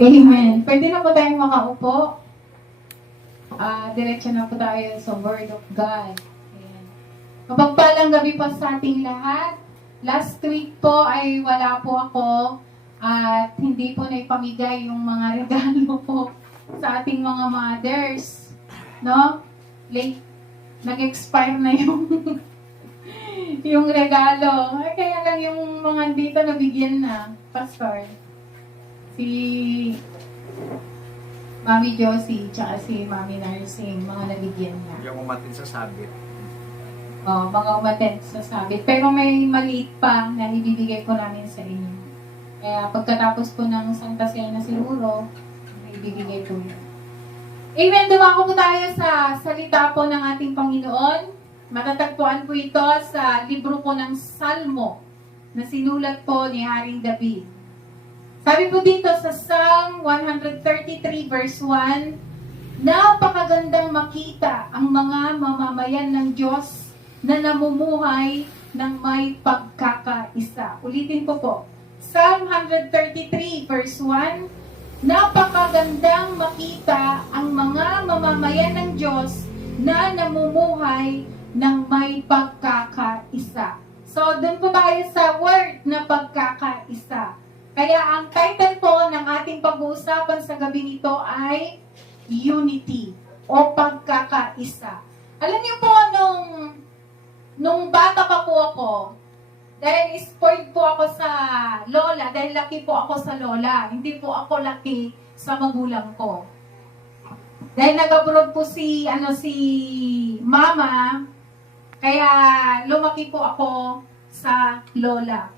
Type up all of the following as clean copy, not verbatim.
Amen. Pwede na po tayong makaupo. Diretso na po tayo sa Word of God. Ayan. Mapagpalang gabi po sa ating lahat. Last week po ay wala po ako at hindi po naipamigay yung mga regalo po sa ating mga mothers. No? Late. Nag-expire na yung yung regalo. Ay, kaya lang yung mga dito nabigyan na. Pastor. Si Mami Josie, tsaka si Mami Nursing, mga nabigyan niya. Yung umatin sa sabit. Mga umaten sa sabit. Pero may maliit pa na ibibigay ko namin sa inyo. Kaya pagkatapos po ng Santa Cena siguro, may ibibigay po yun. Amen! Dumako po tayo sa salita po ng ating Panginoon. Matatagpuan po ito sa libro po ng Salmo na sinulat po ni Haring David. Sabi po dito sa Psalm 133 verse 1, napakagandang makita ang mga mamamayan ng Diyos na namumuhay ng may pagkakaisa. Ulitin ko po. Psalm 133 verse 1, napakagandang makita ang mga mamamayan ng Diyos na namumuhay ng may pagkakaisa. So, dun po tayo sa word na pagkakaisa. Kaya ang title po ng ating pag-uusapan sa gabi nito ay Unity o Pagkakaisa. Alam niyo po, nung bata pa po ako, dahil spoiled po ako sa lola, dahil laki po ako sa lola, hindi po ako laki sa magulang ko. Dahil nag-abroad po si mama, kaya lumaki po ako sa lola.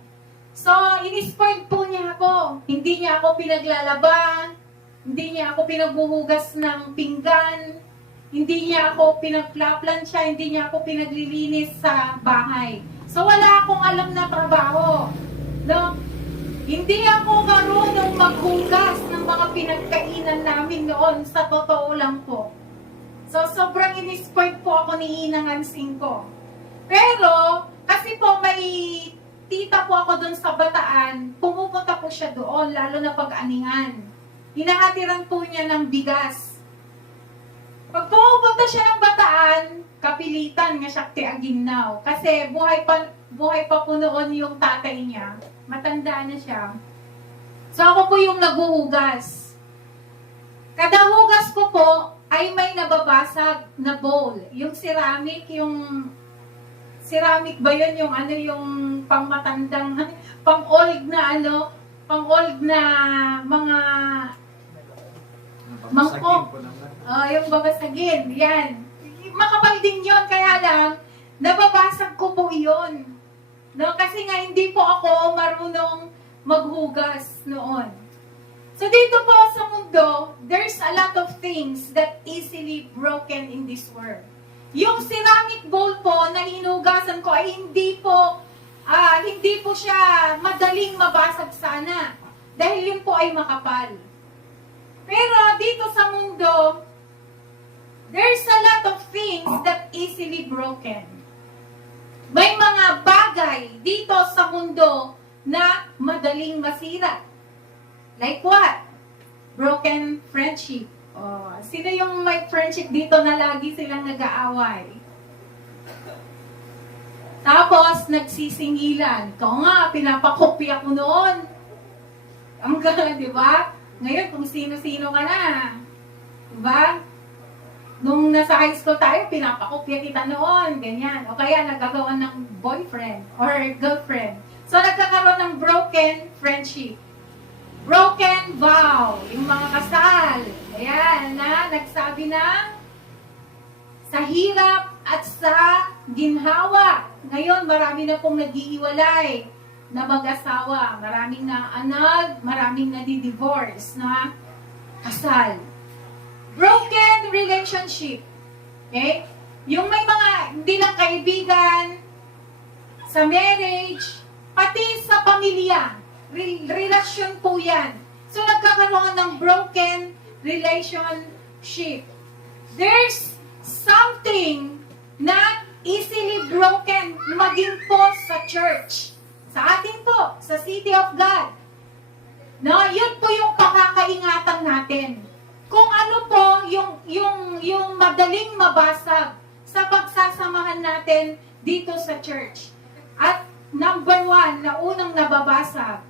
So, in-spoiled po niya ako. Hindi niya ako pinaglalaban, hindi niya ako pinagbuhugas ng pinggan, hindi niya ako pinagplaplansya, hindi niya ako pinaglilinis sa bahay. So, wala akong alam na trabaho. No? Hindi ako marunong maghugas ng mga pinagkainan namin noon, sa totoo lang po. So, sobrang in-spoiled po ako ni Inang Ansing ko. Pero, kasi po may tita po ako doon sa Bataan, pumupunta po siya doon, lalo na pag-aningan. Hinahatiran po niya ng bigas. Pag pumupunta siya ng Bataan, kapilitan nga siya Aginaw. Kasi buhay pa po noon yung tatay niya. Matanda na siya. So ako po yung naghuhugas. Kada hugas ko po ay may nababasag na bowl. Yung ceramic ba yun? Yung pangmatandang, pang-old na mga mangkok. Yung babasagin. Yan. Makapal din yun. Kaya lang, nababasag ko po yun. No? Kasi nga, hindi po ako marunong maghugas noon. So, dito po sa mundo, there's a lot of things that easily broken in this world. Yung ceramic bowl po na hinugasan ko ay hindi po siya madaling mabasag sana. Dahil yun po ay makapal. Pero dito sa mundo, there's a lot of things that easily broken. May mga bagay dito sa mundo na madaling masira. Like what? Broken friendship. Sino yung may friendship dito na lagi silang nag-aaway? Tapos, nagsisingilan. Ikaw nga, pinapakopya ko noon. Di ba? Ngayon, kung sino-sino ka na. Di ba? Nung nasa high school tayo, pinapakopya kita noon. Ganyan. O kaya, nagkagawa ng boyfriend or girlfriend. So, nagkakaroon ng broken friendship. Broken vow, yung mga kasal. Ayan, nagsabi na sa hirap at sa ginhawa. Ngayon, marami na pong nag-iiwalay na mag-asawa. Maraming na anak, maraming na di-divorce na kasal. Broken relationship. Okay? Yung may mga, hindi lang kaibigan, sa marriage, pati sa pamilya. Relasyon po yan. So, nagkakaroon ng broken relationship. There's something na easily broken maging po sa church. Sa atin po, sa City of God. No, yun po yung pakakaingatan natin. Kung ano po yung madaling mabasag sa pagsasamahan natin dito sa church. At number one, na unang nababasag,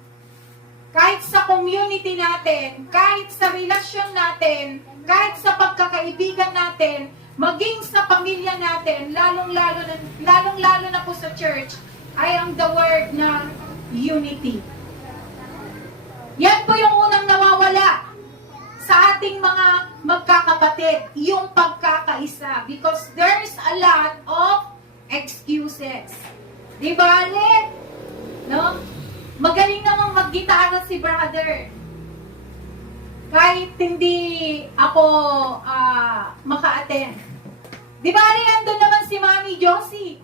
kahit sa community natin, kahit sa relasyon natin, kahit sa pagkakaibigan natin, maging sa pamilya natin, lalong-lalo na po sa church, ay ang the word na unity. Yan po yung unang nawawala sa ating mga magkakapatid, yung pagkakaisa. Because there's a lot of excuses. Di ba, Ale? No? Magaling namang mag-gitara si brother. Kahit hindi ako maka-attend. Di ba, Ale, andun naman si Mami Josie.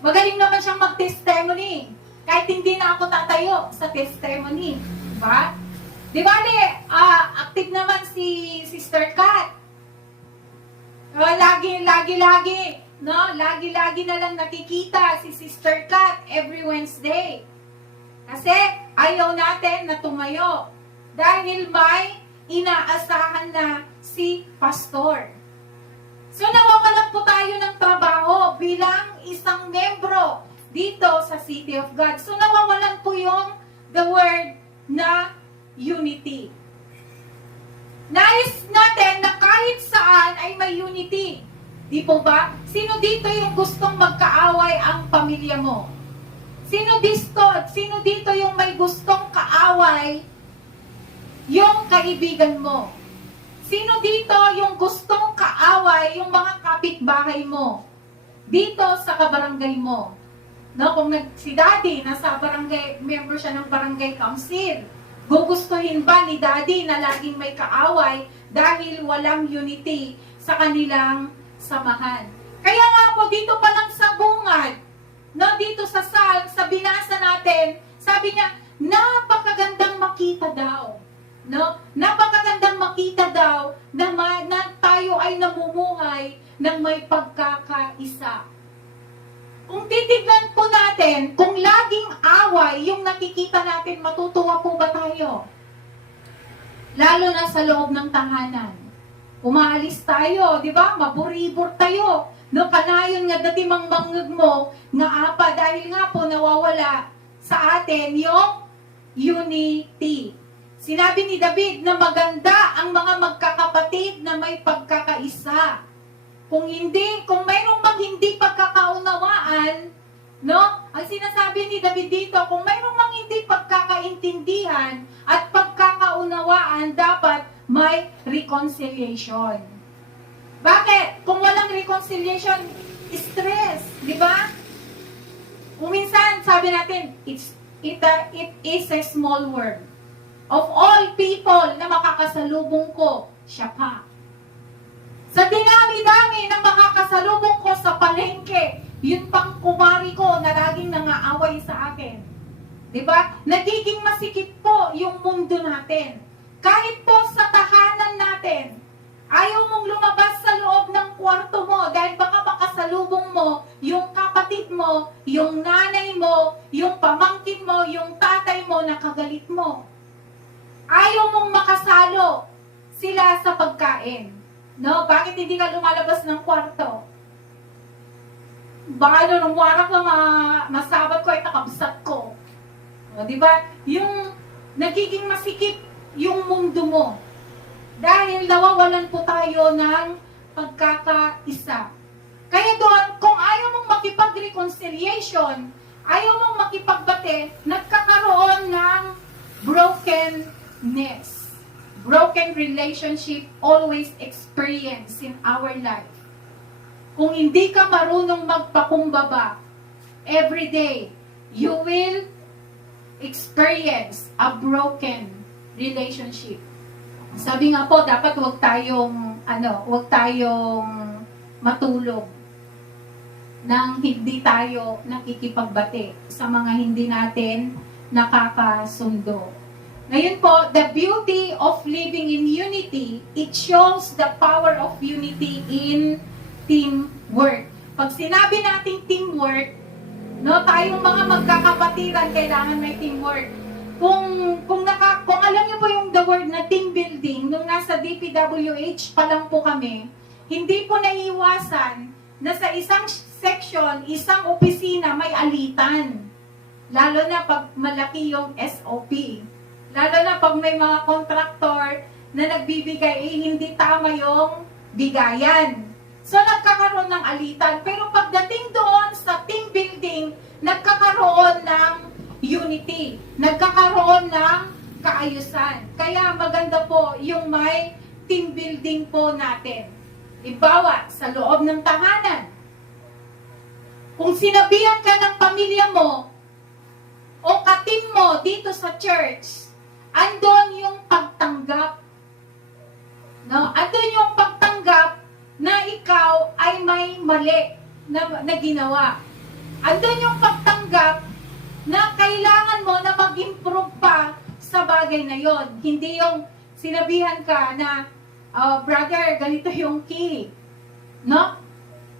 Magaling naman siyang mag-testimony. Kahit hindi na ako tatayo sa testimony. Di ba? Di ba, Ali, active naman si Sister Kat. Lagi, no? Lagi na lang nakikita si Sister Kat every Wednesday. Kasi ayaw natin na tumayo. Dahil may inaasahan na si Pastor. So nawawalan po tayo ng trabaho bilang isang membro dito sa City of God. So nawawalan po yung the word na unity. Nais natin na kahit saan ay may unity. Di po ba? Sino dito yung gustong magkaaway ang pamilya mo? Sino dito yung may gustong kaaway yung kaibigan mo? Sino dito yung gustong kaaway yung mga kapitbahay mo? Dito sa kabarangay mo. No, kung si Daddy, nasa barangay, member siya ng barangay council, gugustuhin ba ni Daddy na laging may kaaway dahil walang unity sa kanilang samahan? Kaya nga po, dito pa lang sa bungad, no, dito sa Psalm, sa binasa natin, sabi niya, napakagandang makita daw. No? Napakagandang makita daw na tayo ay namumuhay ng may pagkakaisa. Kung titignan po natin, kung laging away yung nakikita natin, matutuwa po ba tayo? Lalo na sa loob ng tahanan. Umaalis tayo, di ba? Maburibor tayo. No, kanayon nga dati mang mangag mo, nga apa, dahil nga po nawawala sa atin yung unity. Sinabi ni David na maganda ang mga magkakapatid na may pagkakaisa. Kung mayroong hindi pagkakaunawaan, no? Ang sinasabi ni David dito, kung mayroong hindi pagkakaintindihan at pagkakaunawaan, dapat may reconciliation. Bakit? Kung walang reconciliation, stress, di ba? Kung minsan, sabi natin, it is a small world. Of all people na makakasalubong ko, siya pa. Sa dinami-dami ng makakasalubong ko sa palengke, yun pang kumari ko na laging nangaaway sa akin. Diba? Nagiging masikip po yung mundo natin. Kahit po sa tahanan natin, ayaw mong lumabas sa loob ng kwarto mo dahil baka makasalubong mo yung kapatid mo, yung nanay mo, yung pamangkin mo, yung tatay mo na kagalit mo. Ayaw mong makasalo sila sa pagkain. No? Bakit hindi ka lumalabas ng kwarto? Baka nung warak na masabat ko ay takabsat ko. O, diba? Yung nagiging masikip yung mundo mo. Dahil nawawalan po tayo ng pagkakaisa. Kaya doon, kung ayaw mong makipag-reconciliation, ayaw mong makipagbate, nagkakaroon ng brokenness. Broken relationship always experience in our life. Kung hindi ka marunong magpakumbaba, every day, you will experience a broken relationship. Sabi nga po, dapat wag tayong matulog nang hindi tayo nakikipagbate sa mga hindi natin nakakasundo. Ngayon po, the beauty of living in unity, it shows the power of unity in teamwork. Pag sinabi nating teamwork, no, tayong mga magkakapatiran, kailangan may teamwork. Kung alam niyo po po yung the word na team building, nung nasa DPWH pa lang po kami, hindi po naiiwasan na sa isang section, isang opisina may alitan. Lalo na pag malaki yung SOP. Lalo na pag may mga kontraktor na nagbibigay, hindi tama yung bigayan. So, nagkakaroon ng alitan. Pero pagdating doon sa team building, nagkakaroon ng unity. Nagkakaroon ng kaayusan. Kaya maganda po yung may team building po natin. Ibawa, sa loob ng tahanan. Kung sinabihan ka ng pamilya mo o katim mo dito sa church, andon yung pagtanggap. No? Andon yung pagtanggap na ikaw ay may mali na ginawa. Andun yung pagtanggap na kailangan mo na mag-improve pa sa bagay na yon. Hindi yung sinabihan ka na, brother, ganito yung key. No?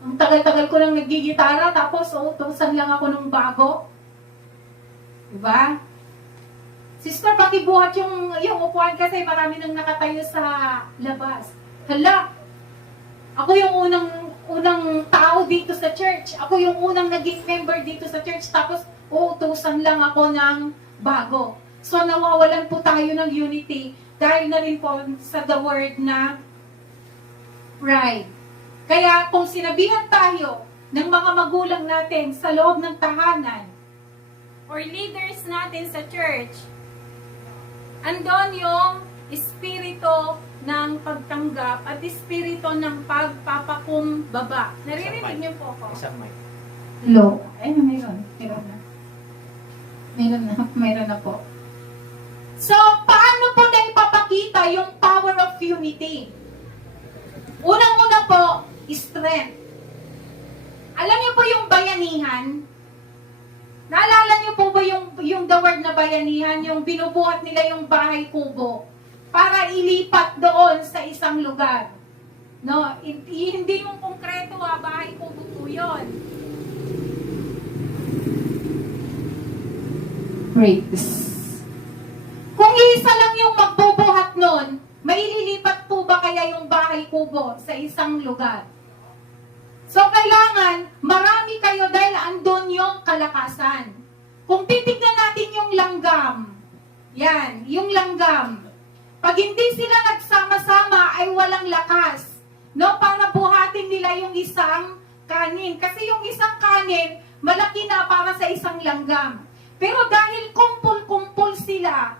Ang tagal-tagal ko nang nagigitara, tapos utusan lang ako ng bago. Diba? Sister, pakibuhat yung upuan kasi marami nang nakatayo sa labas. Hala, ako yung unang tao dito sa church. Ako yung unang naging member dito sa church. Tapos, uutusan lang ako ng bago. So, nawawalan po tayo ng unity dahil na rin po sa the word na pride. Kaya, kung sinabihan tayo ng mga magulang natin sa loob ng tahanan or leaders natin sa church, andon yung espiritu ng pagtanggap at espiritu ng pagpapakumbaba. Naririnig niyo po ako? Isang mic. Low. Ay, mayroon na po. So, paano po na ipapakita yung power of unity? Unang-una po, strength. Alam niyo po yung bayanihan? Naalala niyo po ba yung the word na bayanihan, yung binubuhat nila yung bahay kubo para ilipat doon sa isang lugar? No, hindi yung konkreto bahay kubo po yun. Breaks. Kung isa lang yung magbubuhat nun, maililipat po ba kaya yung bahay kubo sa isang lugar? So, kailangan marami kayo dahil andun yung kalakasan. Kung titignan natin yung langgam, yan, yung langgam. Pag hindi sila nagsama-sama ay walang lakas. No, para buhatin nila yung isang kanin. Kasi yung isang kanin, malaki na para sa isang langgam. Pero dahil kumpul-kumpul sila,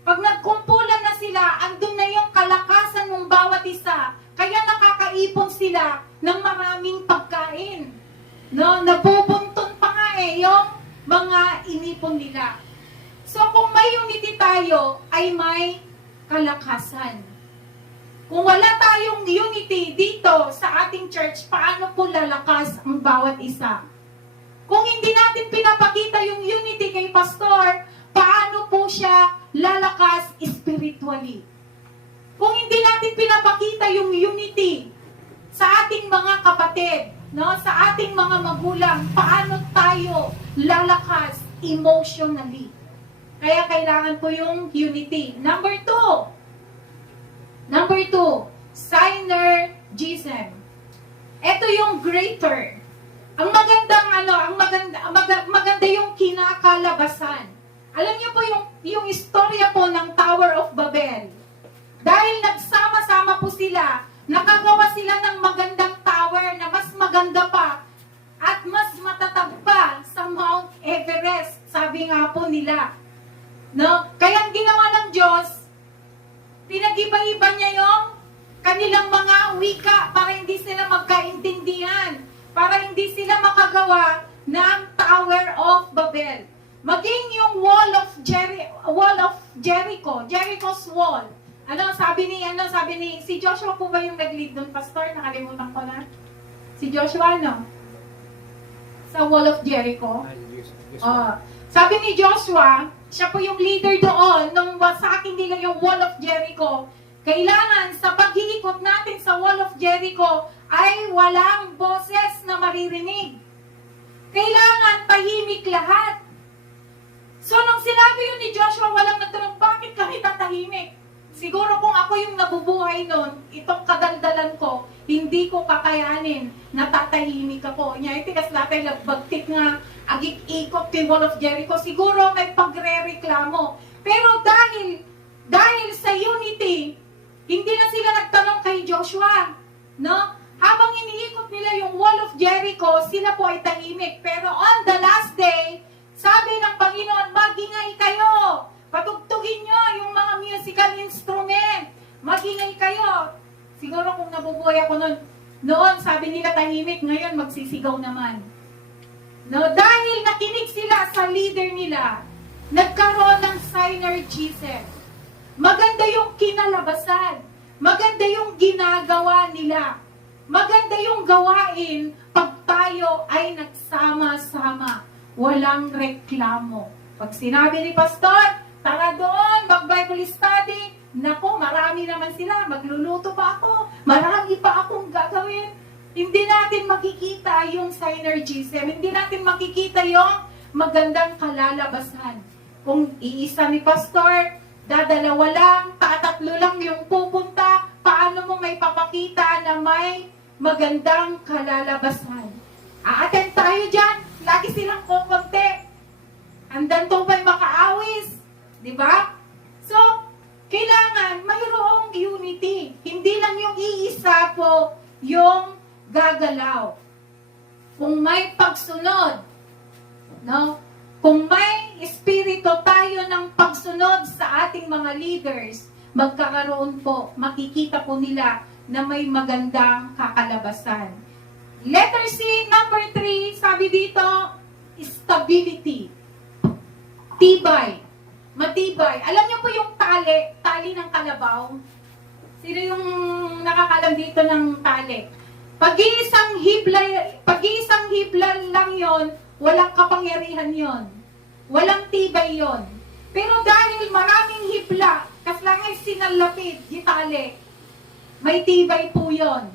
pag nagkumpulan na sila, andun na yung kalakasan ng bawat isa. Kaya nakakaipon sila ng maraming pagkain. No, nabubuntun pa nga yung mga inipon nila. So kung may unity tayo, ay may kalakasan. Kung wala tayong unity dito sa ating church, paano po lalakas ang bawat isa? Kung hindi natin pinapakita yung unity kay pastor, paano po siya lalakas spiritually? Kung hindi natin pinapakita yung unity sa ating mga kapatid, no, sa ating mga magulang, paano tayo lalakas emotionally? Kaya kailangan po yung unity. Number two, synergism. Ito yung greater. Ang maganda yung kinakalabasan. Alam niyo po yung istorya po ng Tower of Babel. Dahil nagsama-sama po sila, nakagawa sila ng magandang tower na mas maganda pa at mas matatag pa sa Mount Everest. Sabi nga po nila. No? Kaya ang ginawa ng Diyos, pinag-iba-iba niya yung kanilang mga wika para hindi sila magkaintindihan, para hindi sila makagawa ng Tower of Babel. Maging yung wall of Jericho, Jericho's wall. Sabi ni, si Joshua po ba yung nag-lead doon, pastor? Nakalimutan ko na. Si Joshua, no? Sa wall of Jericho. Sabi ni Joshua, siya po yung leader doon, nung sa akin nila yung wall of Jericho, kailangan sa pag-iikot natin sa wall of Jericho ay walang boses na maririnig. Kailangan tahimik lahat. So, nung sinabi yun ni Joshua, walang nagtanong, bakit kami tatahimik? hindi ko kakayanin, natatahimik ako. Nya itikas latay lagbagtik nga, agik ikot kay Wall of Jericho, siguro may pagre-reklamo. Pero dahil sa unity, hindi na sila nagtanong kay Joshua, no? Habang iniikot nila yung Wall of Jericho, sila po ay tahimik. Pero on the last day, sabi ng Panginoon, magingay kayo. Patugtugin nyo yung mga musical instrument. Magingay kayo. Siguro kung nabubuhay ako noon, sabi nila tahimik, ngayon magsisigaw naman. No, dahil nakinig sila sa leader nila, nagkaroon ng synergism. Maganda yung kinalabasan. Maganda yung ginagawa nila. Maganda yung gawain pag tayo ay nagsama-sama. Walang reklamo. Pag sinabi ni Pastor, tara doon, mag-Bible study, naku, marami naman sila, magluluto pa ako, marami pa akong gagawin. Hindi natin makikita yung synergism. Hindi natin makikita yung magandang kalalabasan. Kung iisa ni Pastor, dadalawa lang, tatatlo lang yung pupunta, paano mo may papakita na may magandang kalalabasan? A-attend tayo dyan, lagi silang kukunti. Andan to may makaawis. Di ba? So, kailangan mayroong unity. Hindi lang yung iisa po yung gagalaw. Kung may pagsunod, no? Kung may espiritu tayo ng pagsunod sa ating mga leaders, magkakaroon po, makikita po nila na may magandang kakalabasan. Letter C, number 3, sabi dito, stability. Tibay. Matibay. Alam niyo po yung tali ng kalabaw? Sino yung nakakalam dito ng tali? Pag-iisang hibla lang yon, walang kapangyarihan yon. Walang tibay yon. Pero dahil maraming hibla, kaslangay sinalapid, di tali, may tibay po yon.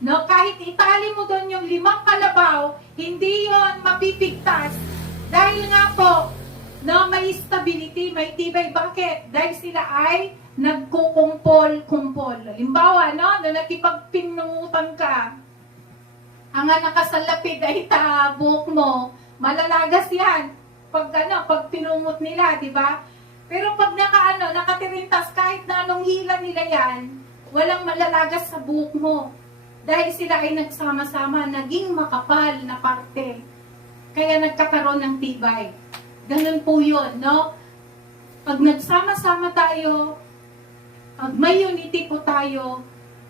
No, kahit itali mo doon yung 5 kalabaw, hindi yon mapipigtas. Dahil nga po, no, may stability, may tibay. Bakit? Dahil sila ay nagkukumpol-kumpol. Halimbawa, no, na nakipagpinungutan ka, ang nakasalapid ay buhok mo, malalagas yan. Pag pinungot nila, di ba? Pero pag nakatirintas, kahit na anong hila nila yan, walang malalagas sa buhok mo. Dahil sila ay nagsama-sama, naging makapal na parte. Kaya nagkakaroon ng tibay. Ganun po yun, no? Pag nagsama-sama tayo, pag may unity po tayo,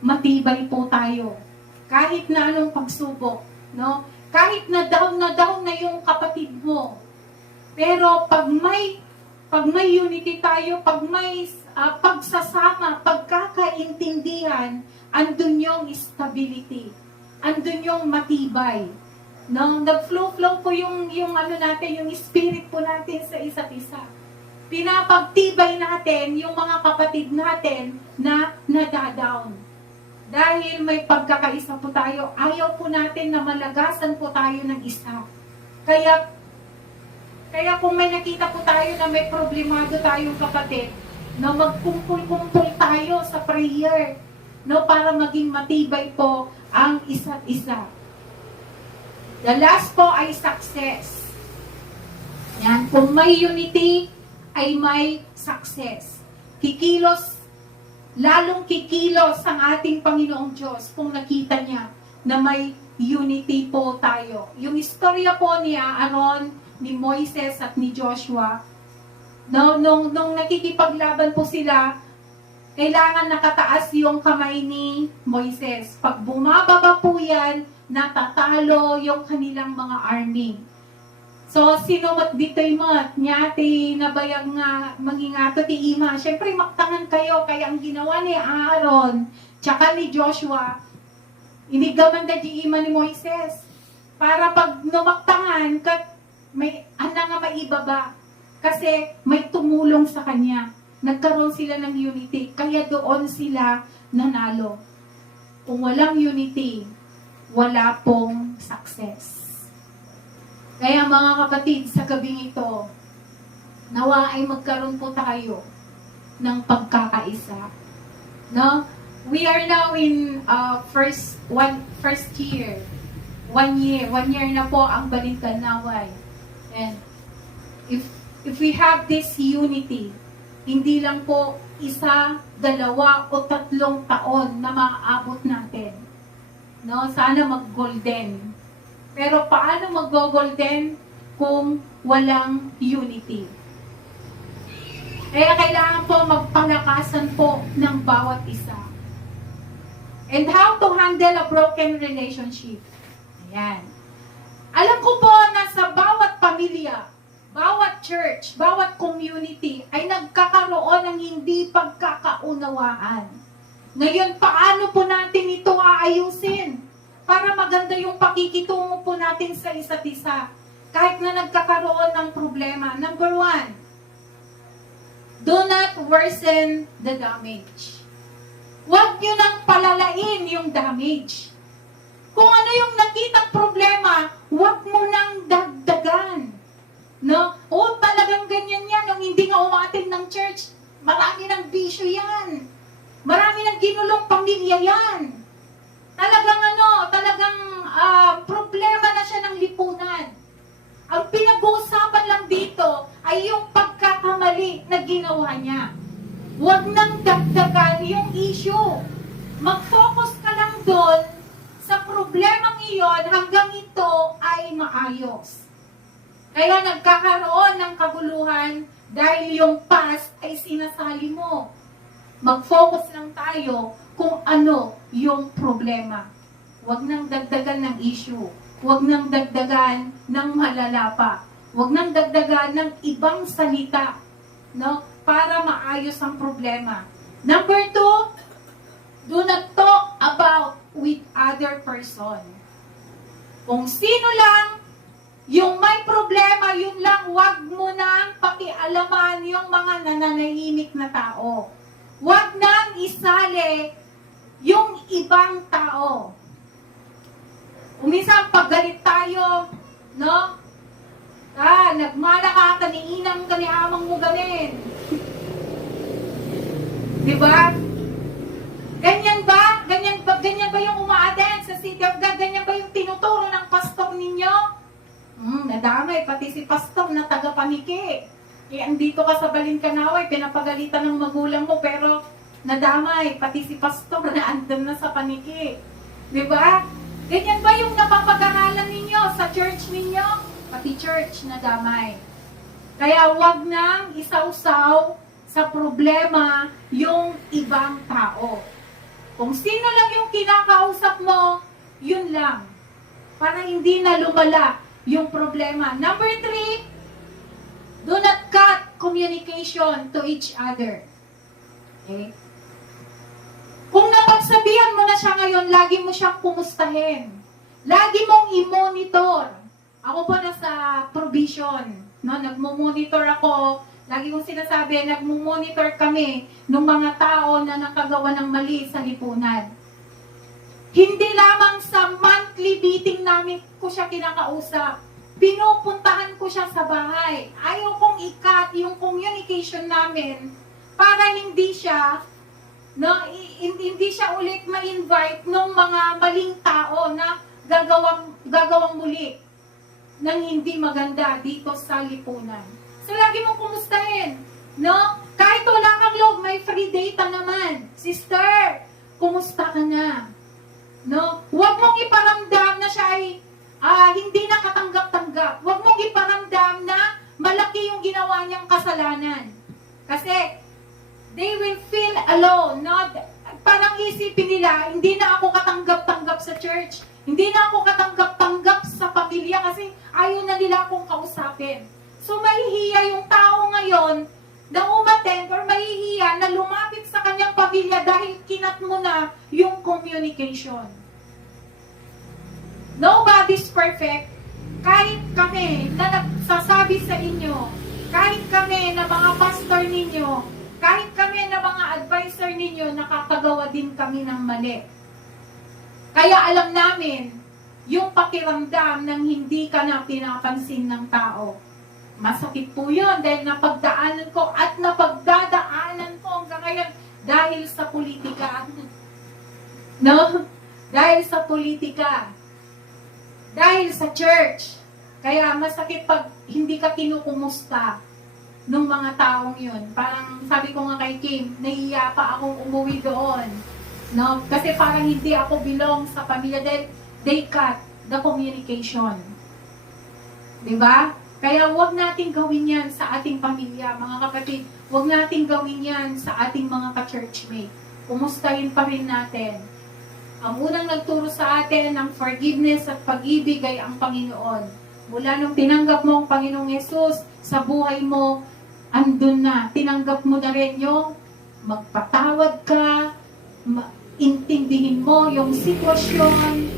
matibay po tayo. Kahit na anong pagsubok, no? Kahit na down na yung kapatid mo. Pero pag may unity tayo, pag may pagsasama, pagkakaintindihan, andun yung stability. Andun yung matibay. No, nag-flow po yung natin, yung spirit po natin sa isa't isa. Pinapagtibay natin yung mga kapatid natin na nadadown. Dahil may pagkakaisa po tayo, ayaw po natin na malagasan po tayo ng isa. Kaya kung may nakita po tayo na may problemado tayong kapatid, na magkumpul-kumpul tayo sa prayer, no, para maging matibay po ang isa't isa. The last po ay success. Yan, kung may unity, ay may success. Lalong kikilos ang ating Panginoong Diyos kung nakita niya na may unity po tayo. Yung istorya po ni Aaron, ni Moises at ni Joshua, nung nakikipaglaban po sila, kailangan nakataas yung kamay ni Moises. Pag bumababa po yan, natatalo yung kanilang mga army. So, sinumat dito'y mat, nyati, nabayang nga, mangingato ti ima. Siyempre, maktangan kayo, kaya ang ginawa ni Aaron, tsaka ni Joshua, inigaman na di ima ni Moises. Para pag numaktangan, may nga maibaba. Kasi may tumulong sa kanya. Nagkaroon sila ng unity. Kaya doon sila nanalo. Kung walang unity, wala pong success. Kaya mga kapatid, sa gabing ito, nawa ay magkaroon po tayo ng pagkakaisa. No? We are now in first year. 1 year. 1 year na po ang Balintaway. And if we have this unity, hindi lang po 1, 2 o 3 taon na maaabot natin. No, sana mag-golden. Pero paano mag-golden kung walang unity? Kaya kailangan po magpalakasan po ng bawat isa. And how to handle a broken relationship. Ayan. Alam ko po na sa bawat pamilya, bawat church, bawat community ay nagkakaroon ng hindi pagkakaunawaan. Ngayon, paano po natin ito aayusin? Para maganda yung pakikitungo po natin sa isa't isa. Kahit na nagkakaroon ng problema. Number 1, do not worsen the damage. Huwag nyo nang palalain yung damage. Kung ano yung nakitang problema, huwag mo nang dagdagan. No? O talagang ganyan yan, nung hindi nga umatin ng church, marami ng bisyo yan. Marami ng ginulong pamilya yan. Talagang problema na siya ng lipunan. Ang pinag-uusapan lang dito ay yung pagkakamali na ginawa niya. Huwag nang dagdagan yung issue. Mag-focus ka lang doon sa problemang iyon hanggang ito ay maayos. Kaya nagkakaroon ng kaguluhan dahil yung past ay sinasali mo. Mag-focus lang tayo kung ano yung problema. Huwag nang dagdagan ng issue. Huwag nang dagdagan ng malala pa. Huwag nang dagdagan ng ibang salita, no? Para maayos ang problema. Number 2, do not talk about with other person. Kung sino lang yung may problema, yun lang, huwag mo nang pakialaman yung mga nananahimik na tao. Huwag nang isali yung ibang tao. Uminsan, paggalit tayo, no? Nagmala ka, kaniinang kaniamang mo ganin. Diba? Ganyan ba? Ganyan ba yung umaaten sa City of God? Ganyan ba yung tinuturo ng pastor ninyo? Nadamay, pati si pastor na taga-paniki. Andito ka sa Balintaway, pinapagalitan ng magulang mo, pero nadamay, pati si pastor na andun na sa paniki. Diba? Ganyan ba yung napapag-aralan ninyo sa church ninyo? Pati church nadamay. Kaya wag nang isawsaw sa problema yung ibang tao. Kung sino lang yung kinakausap mo, yun lang. Para hindi na lumala yung problema. Number 3, do not cut communication to each other. Okay? Kung napagsabihan mo na siya ngayon, lagi mo siyang kumustahin. Lagi mong i-monitor. Ako po nasa provision. No? Nagmo-monitor ako. Lagi kong sinasabi, nagmo-monitor kami ng mga tao na nakagawa ng mali sa lipunan. Hindi lamang sa monthly meeting namin ko siya kinakausap. Pinupuntahan ko siya sa bahay. Ayaw kong i-cut yung communication namin para hindi siya ulit ma-invite ng mga maling tao na gagawang muli ng hindi maganda dito sa lipunan. So, lagi mong kumustahin. No? Kahit wala kang loob, may free data naman. Sister, kumusta ka na? No? Huwag mong iparamdam na siya ay hindi na katanggap-tanggap. Huwag mong iparamdam na malaki yung ginawa niyang kasalanan. Kasi, they will feel alone. No? Parang isipin nila, hindi na ako katanggap-tanggap sa church. Hindi na ako katanggap-tanggap sa pamilya kasi ayaw na nila akong kausapin. So, mahihiya yung tao ngayon na umattend or mahihiya na lumapit sa kanyang pamilya dahil kinat mo na yung communication. Nobody's perfect. Kahit kami na nagsasabi sa inyo, kahit kami na mga pastor ninyo, kahit kami na mga advisor ninyo, nakakagawa din kami ng mali. Kaya alam namin, yung pakiramdam ng hindi ka na pinapansin ng tao. Masakit po yun dahil napagdaanan ko at napagdadaanan ko hanggang ngayon dahil sa politika. No? Dahil sa politika. Dahil sa church. Kaya masakit pag hindi ka kinukumusta nung mga taong yun. Parang sabi ko nga kay Kim, nahiya pa akong umuwi doon. No? Kasi parang hindi ako belong sa pamilya dahil they cut the communication. Diba? Kaya huwag natin gawin yan sa ating pamilya, mga kapatid. Huwag natin gawin yan sa ating mga ka-churchmate. Kumustahin pa rin natin. Ang unang nagturo sa atin ng forgiveness at pag-ibig ay ang Panginoon. Mula nung tinanggap mo ang Panginoong Yesus sa buhay mo, andun na. Tinanggap mo na rin yung magpatawad ka, intindihin mo yung sitwasyon,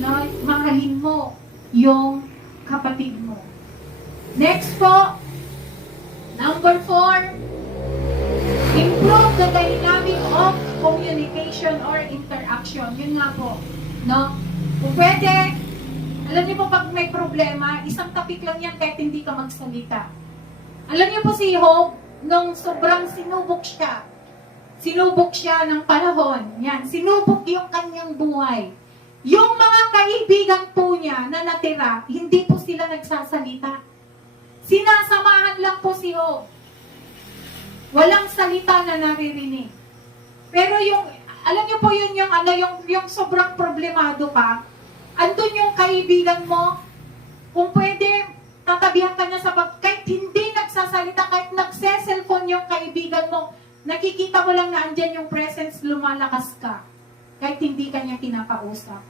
na mahalin mo yung kapatid mo. Next po, number 4, improve the dynamic of communication or interaction. Yun nga po, no? Kung pwede, alam niyo po pag may problema, isang topic lang yan kahit hindi ka magsalita. Alam niyo po si Hope, nung sobrang sinubok siya ng panahon, yan, sinubok yung kanyang buhay. Yung mga kaibigan po niya na natira, hindi po sila nagsasalita. Sinasamahan lang po si Hope. Walang salita na naririnig. Pero yung, alam niyo po yun yung, yung sobrang problemado ka, andun yung kaibigan mo, kung pwede, tatabihan ka niya kahit hindi nagsasalita, kahit nagse-cellphone yung kaibigan mo, nakikita mo lang na andyan yung presence, lumalakas ka. Kahit hindi ka niya kinakausap.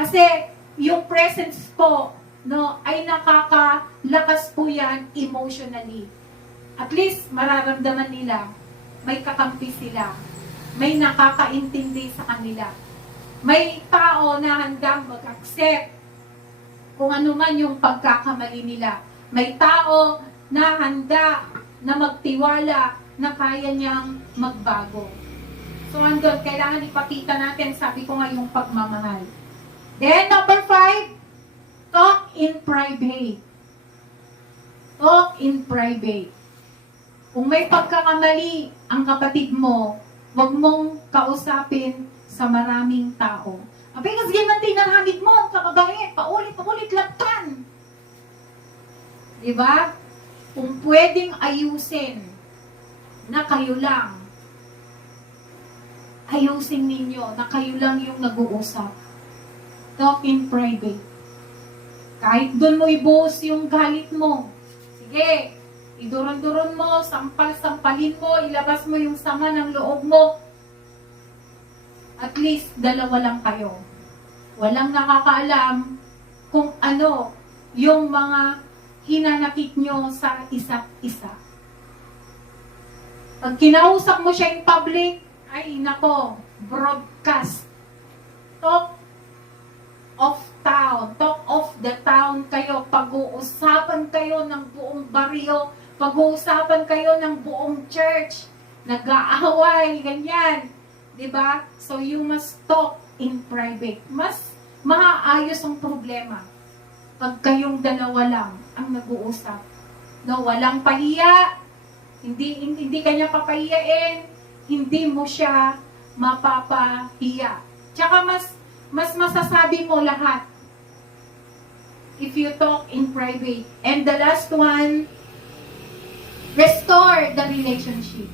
Kasi, yung presence po, no, ay nakakalakas po yan emotionally. At least, mararamdaman nila, may kakampi sila, may nakakaintindi sa kanila. May tao na handang mag-accept kung ano man yung pagkakamali nila. May tao na handa na magtiwala na kaya niyang magbago. So, andun, kailangan ipakita natin, sabi ko nga, yung pagmamahal. Then, number 5, talk in private. Talk in private. Kung may pagkakamali ang kapatid mo, huwag mong kausapin sa maraming tao. Abay, kasi ganyan tinanamit mo, kamabait, paulit-paulit laptan. Diba? Kung pwedeng ayusin na kayo lang, ayusin ninyo na kayo lang yung nag-uusap. Talk in private. Kahit doon mo ibuhos yung galit mo. Sige, iduron-duron mo, sampal-sampalin mo, ilabas mo yung sama ng loob mo. At least, dalawa lang kayo. Walang nakakaalam kung ano yung mga hinanakit nyo sa isa't isa. Pag kinausap mo siya in public, ay nako, broadcast. Talk of town, talk of the town kayo, pag-uusapan kayo ng buong baryo, pag-uusapan kayo ng buong church, nag-aaway, ganyan. Diba? So you must talk in private. Mas maayos ang problema pag kayong dalawa lang ang nag-uusap. No, walang pahiya, hindi kanya papahiyain, hindi mo siya mapapahiya. Tsaka mas masasabi mo lahat if you talk in private. And the last one, restore the relationship.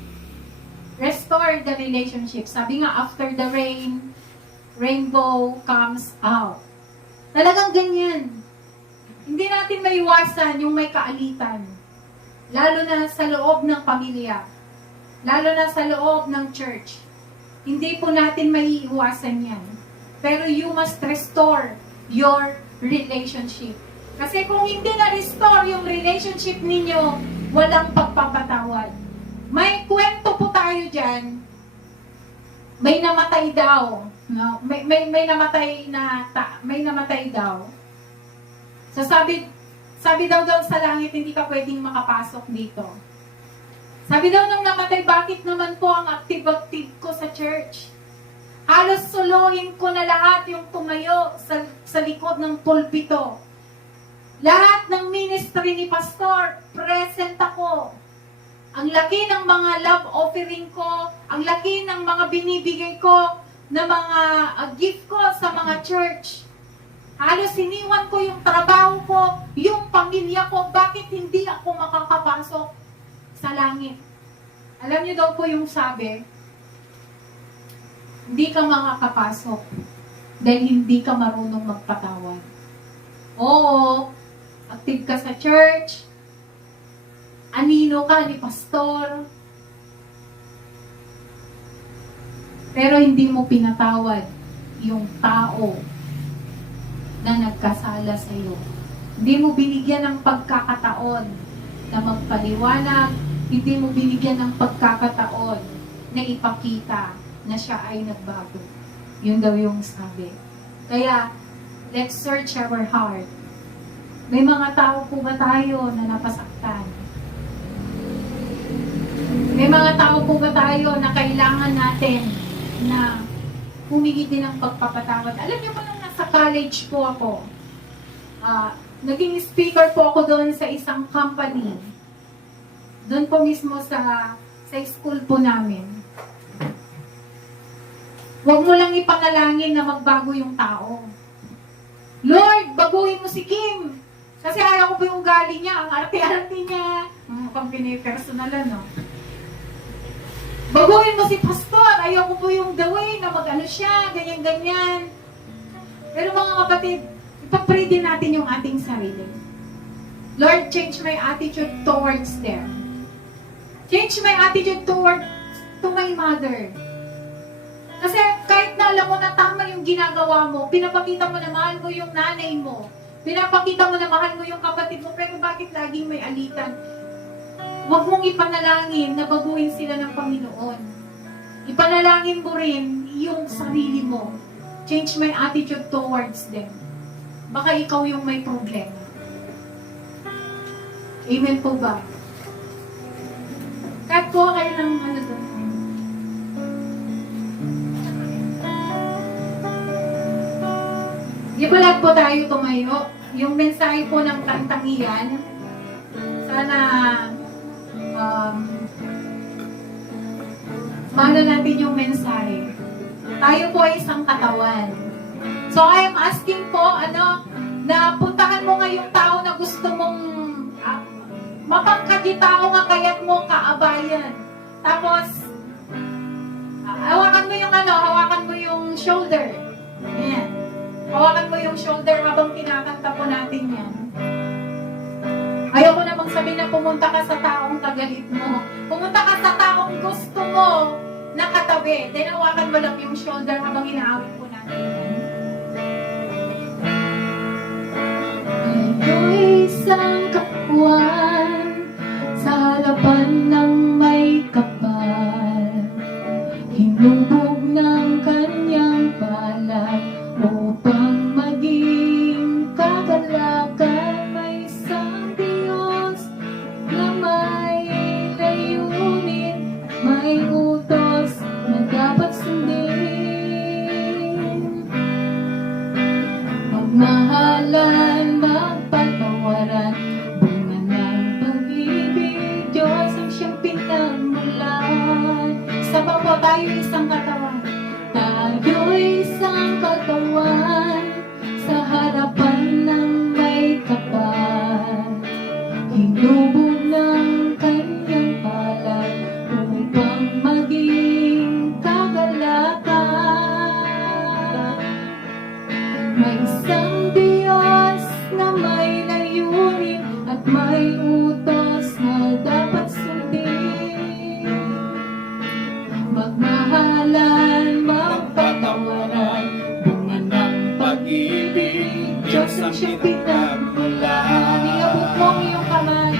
Restore the relationship. Sabi nga, after the rain, rainbow comes out. Talagang ganyan. Hindi natin maiwasan yung may kaalitan. Lalo na sa loob ng pamilya. Lalo na sa loob ng church. Hindi po natin maiiwasan yan. Pero you must restore your relationship. Kasi kung hindi na-restore yung relationship ninyo, walang pagpapatawad. May kwento po tayo dyan. May namatay daw. No? May namatay daw. So sabi daw sa langit, hindi ka pwedeng makapasok dito. Sabi daw nung namatay, bakit naman po ang active-active ko sa church? Halos suluhin ko na lahat yung tumayo sa likod ng pulpito. Lahat ng ministry ni pastor, present ako. Ang laki ng mga love offering ko, ang laki ng mga binibigay ko, na mga gift ko sa mga church. Halos iniwan ko yung trabaho ko, yung pamilya ko, bakit hindi ako makakapasok sa langit? Alam niyo daw po yung sabi, hindi ka makakapasok dahil hindi ka marunong magpatawad. Oo, active ka sa church, anino ka ni pastor, pero hindi mo pinatawad yung tao na nagkasala sa iyo. Hindi mo binigyan ng pagkakataon na magpaliwanag, hindi mo binigyan ng pagkakataon na ipakita na siya ay nagbago. Yun daw yung sabi. Kaya, let's search our heart. May mga tao po ba tayo na napasaktan? May mga tao po ba tayo na kailangan natin na humingi din ng pagpapatawad? Alam niyo ba nung nasa college po ako, naging speaker po ako doon sa isang company. Doon po mismo sa school po namin. Huwag mo lang ipanalangin na magbago yung tao. Lord, baguhin mo si Kim. Kasi ayaw ko po yung ugali niya, ang arte-arte niya. Pang pinipersonalan, no? Baguhin mo si Pastor, ayaw ko po yung the way na mag-ano siya, ganyan-ganyan. Pero mga kapatid, ipapray din natin yung ating sarili. Lord, change my attitude towards them. Change my attitude to my mother. Kasi kahit na alam mo na tama yung ginagawa mo, pinapakita mo na mahal mo yung nanay mo, pinapakita mo na mahal mo yung kapatid mo, pero bakit laging may alitan? Huwag mong ipanalangin na baguhin sila ng Panginoon. Ipanalangin mo rin yung sarili mo. Change my attitude towards them. Baka ikaw yung may problema. Amen po ba? Kahit po kayo ng ano doon. Di ba lahat po tayo tumayo? Yung mensahe po ng kantang iyan, sana mahalo natin yung mensahe. Tayo po ay isang katawan. So I am asking po, na puntahan mo nga yung tao na gusto mong mapangkagitao nga kaya't mo kaabayan. Tapos, hawakan mo yung shoulder. Ayan. Hawakan mo yung shoulder habang kinakanta po natin yan. Ayaw ko namang sabihin na pumunta ka sa taong kagalit mo. Pumunta ka sa taong gusto mo na katabi. Then hawakan mo lang yung shoulder habang inaawit po natin yan. Ayo'y isang kapuan sa harapan ng may kapal. Hinubog ng kanyang balat upang maging kagalakan. May isang Diyos na may layunin, may utos na dapat sundin. Magmahalan, magpatawaran, bunga ng pag-ibig, Diyos ang siyang pinagmulan. Sabang po tayo isang katawan. Tayo'y isang katawan sa harapan ng may kapal. Hinubog ng kanyang palad upang maging kagalakan. May isang Diyos na may layunin at may utos na dapat sundin. Magmahalan, magpatawaran, bunga ng pag-ibig, Diyos ang siyang pinagmulan. Iabot mo ang iyong kamay.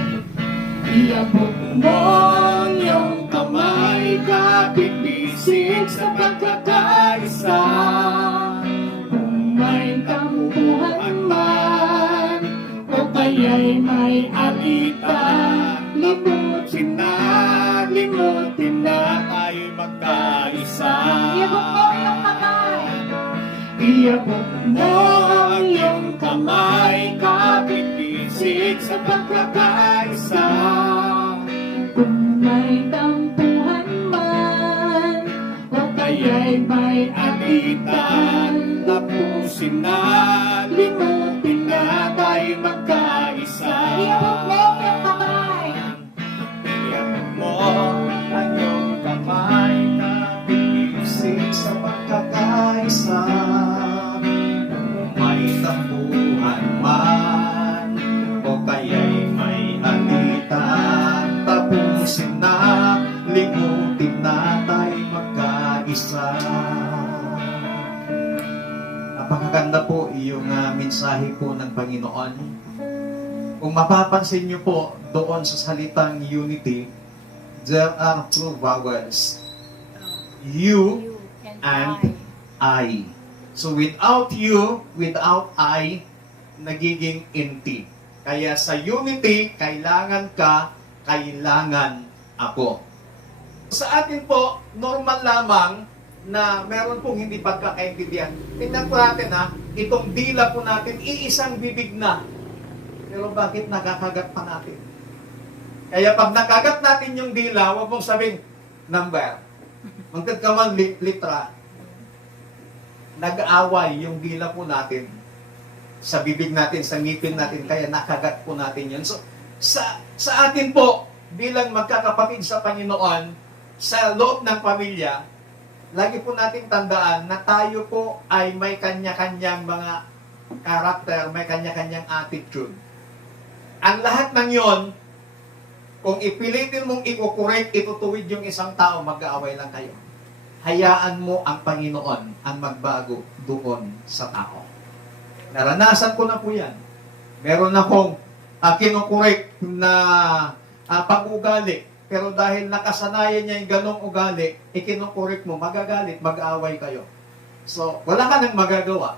Iabot mo ang iyong kamay, kapit-bisig sa pagkakaisa. Kung may tampuhan man, o kaya'y may alitan, limutin na tayo'y magkaisa. Iabot mo ang iyong kamay. Iabot mo ang iyong kamay, kapit-bisig sa pagkakaisa. Kung may tampuhan man, o kaya'y may alitan, Tapusin na, limutin na, tayo magkaisa. Iyawag mo yung kamay. Iyawag mo ang iyong kamay, kapit-isip sa pagkakaisa. May tampuhan man, o kaya'y may alitan. Tapusin na, limutin na, tayo magkaisa. Napakaganda po yung mensahe po ng Panginoon. Kung mapapansin niyo po doon sa salitang unity, there are two vowels. You and I. So without you, without I, nagiging empty. Kaya sa unity, kailangan ka, kailangan ako. Sa atin po, normal lamang na meron pong hindi pagkakaintindihan. Tingnan po natin itong dila po natin, iisang bibig na. Pero bakit nakakagat pa natin? Kaya pag nakagat natin yung dila, huwag mong sabihin, number. Magkagkaman litra. Nag-aaway yung dila po natin sa bibig natin, sa ngipin natin, kaya nakagat po natin yun. So, sa atin po, bilang magkakapatid sa Panginoon, sa loob ng pamilya, lagi po nating tandaan na tayo po ay may kanya-kanyang mga karakter, may kanya-kanyang attitude. Ang lahat ng yon, kung ipilitin mong i-correct, itutuwid yung isang tao, mag-aaway lang kayo. Hayaan mo ang Panginoon ang magbago doon sa tao. Naranasan ko na po yan. Meron akong kinukorek na pag-ugali. Pero dahil nakasanayan niya yung ganong ugali, ikinukorek mo, magagalit, mag-aaway kayo. So, wala ka nang magagawa.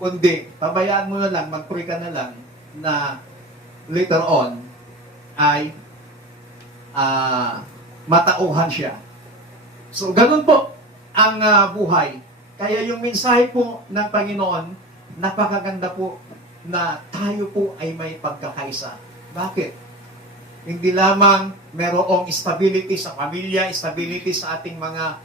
Kundi, pabayaan mo na lang, mag-pray ka na lang na later on ay matauhan siya. So, ganun po ang buhay. Kaya yung mensahe po ng Panginoon, napakaganda po na tayo po ay may pagkakaisa. Bakit? Hindi lamang merong stability sa pamilya, stability sa ating mga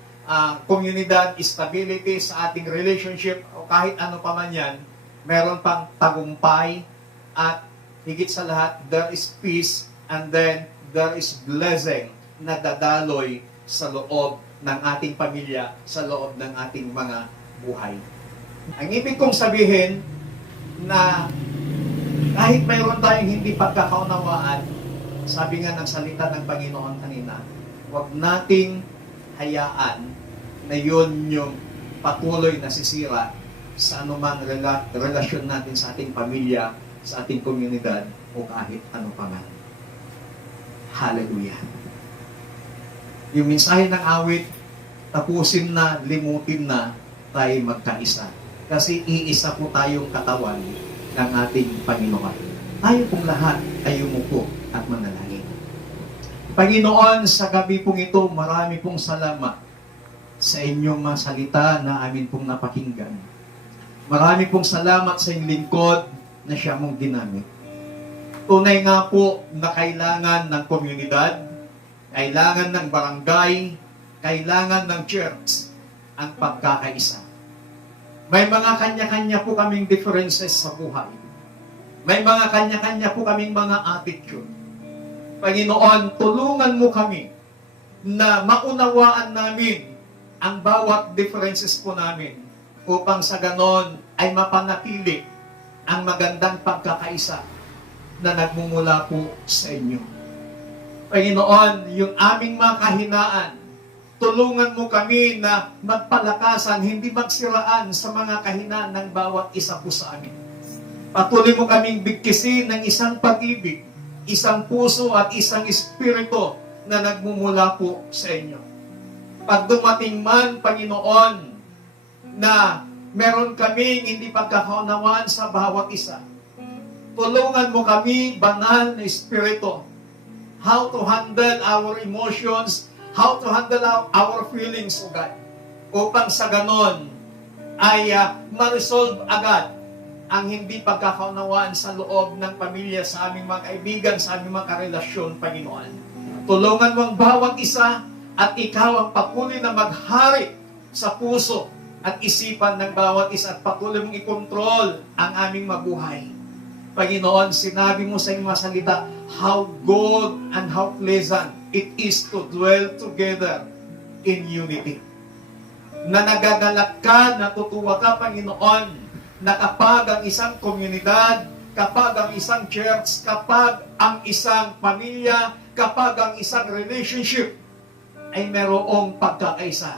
komunidad, stability sa ating relationship, o kahit ano pa man yan, meron pang tagumpay, at higit sa lahat, there is peace, and then there is blessing na dadaloy sa loob ng ating pamilya, sa loob ng ating mga buhay. Ang ibig kong sabihin na kahit mayroon tayong hindi pagkakaunawaan, sabi nga ng salita ng Panginoon kanina, huwag nating hayaan na yun yung patuloy na sisira sa anumang relasyon natin sa ating pamilya, sa ating komunidad, o kahit ano pa man. Hallelujah. Yung mensahe ng awit, tapusin na, limutin na, tayo magkaisa. Kasi iisa po tayong katawan ng ating Panginoon. Tayo pong lahat ay umupo at manalangin. Panginoon, sa gabi pong ito, marami pong salamat sa inyong mga salita na amin pong napakinggan. Marami pong salamat sa inyong lingkod na siya mong ginamit. Tunay nga po na kailangan ng komunidad, kailangan ng barangay, kailangan ng church ang pagkakaisa. May mga kanya-kanya po kaming differences sa buhay. May mga kanya-kanya po kaming mga attitude. Panginoon, tulungan mo kami na maunawaan namin ang bawat differences po namin upang sa ganon ay mapanatili ang magandang pagkakaisa na nagmumula po sa inyo. Panginoon, yung aming mga kahinaan, tulungan mo kami na magpalakasan, hindi magsiraan sa mga kahinaan ng bawat isa po sa amin. Patuloy mo kaming bigkisin ng isang pag-ibig, isang puso at isang espiritu na nagmumula po sa inyo. Pag dumating man, Panginoon, na meron kaming hindi pagkakaunawaan sa bawat isa, tulungan mo kami, banal na espiritu, how to handle our emotions, how to handle our feelings, O God, upang sa ganon ay ma-resolve agad ang hindi pagkakaunawaan sa loob ng pamilya, sa aming mga kaibigan, sa aming mga karelasyon, Panginoon. Tulungan mo ang bawat isa at ikaw ang patuloy na maghari sa puso at isipan ng bawat isa at patuloy mong ikontrol ang aming mabuhay. Panginoon, sinabi mo sa iyong mga salita, how good and how pleasant it is to dwell together in unity. Na nagagalak ka, natutuwa ka, Panginoon, na kapag ang isang komunidad, kapag ang isang church, kapag ang isang pamilya, kapag ang isang relationship ay merong pagkakaisa.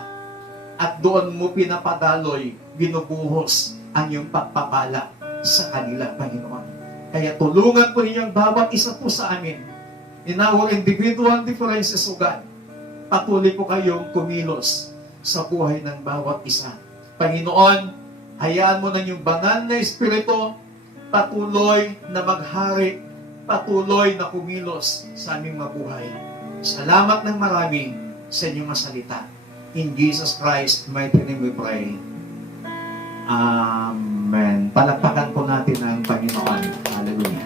At doon mo pinapadaloy, binubuhos ang iyong pagpapala sa kanila, Panginoon. Kaya tulungan po ninyong bawat isa po sa amin in our individual differences, O God. Patuloy po kayong kumilos sa buhay ng bawat isa. Panginoon, hayaan mo na yung banal na Espiritu patuloy na maghari, patuloy na kumilos sa aming mabuhay. Salamat ng marami sa inyong masalita. In Jesus Christ, mighty name we pray. Amen. Palakpakan po natin ang Panginoon. Hallelujah.